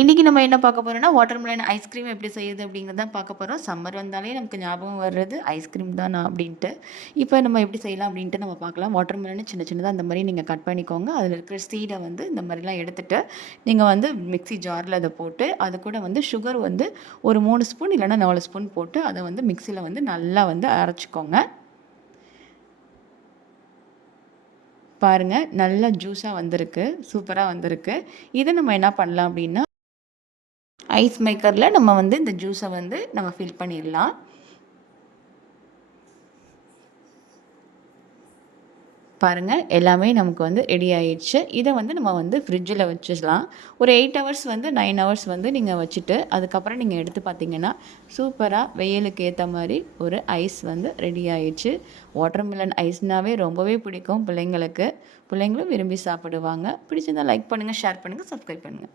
இன்றைக்கி நம்ம என்ன பார்க்க போகிறோம்னா வாட்டர்மெலன் ஐஸ்கிரீம் எப்படி செய்யுது அப்படிங்கிறது தான் பார்க்க போகிறோம். சம்மர் வந்தாலே நமக்கு ஞாபகம் வர்றது ஐஸ்கிரீம் தான் அப்படின்ட்டு. இப்போ நம்ம எப்படி செய்யலாம் அப்படின்ட்டு நம்ம பார்க்கலாம். வாட்டர்மெலனை சின்ன சின்னதாக அந்த மாதிரி நீங்கள் கட் பண்ணிக்கோங்க. அதில் இருக்கிற சீடை வந்து இந்த மாதிரிலாம் எடுத்துகிட்டு நீங்கள் வந்து மிக்ஸி ஜாரில் அதை போட்டு அது கூட வந்து சுகர் வந்து ஒரு 3 ஸ்பூன் இல்லைன்னா 4 ஸ்பூன் போட்டு அதை வந்து மிக்சியில் வந்து நல்லா வந்து அரைச்சிக்கோங்க. பாருங்கள், நல்லா ஜூஸாக வந்திருக்கு, சூப்பராக வந்திருக்கு. இதை நம்ம என்ன பண்ணலாம் அப்படின்னா ஐஸ் மேக்கரில் நம்ம வந்து இந்த ஜூஸை வந்து நம்ம ஃபில் பண்ணிடலாம். பாருங்கள், எல்லாமே நமக்கு வந்து ரெடி ஆயிடுச்சு. இதை வந்து நம்ம வந்து ஃப்ரிட்ஜில் வச்சிடலாம். ஒரு 8 ஹவர்ஸ் வந்து 9 ஹவர்ஸ் வந்து நீங்கள் வச்சுட்டு அதுக்கப்புறம் நீங்கள் எடுத்து பார்த்தீங்கன்னா சூப்பராக வெயிலுக்கு ஏற்ற மாதிரி ஒரு ஐஸ் வந்து ரெடி ஆயிடுச்சு. வாட்டர்மெலன் ஐஸ்னாவே ரொம்பவே பிடிக்கும் பிள்ளைங்களுக்கு. பிள்ளைங்களும் விரும்பி சாப்பிடுவாங்க. பிடிச்சிருந்தால் லைக் பண்ணுங்கள், ஷேர் பண்ணுங்கள், சப்ஸ்கிரைப் பண்ணுங்கள்.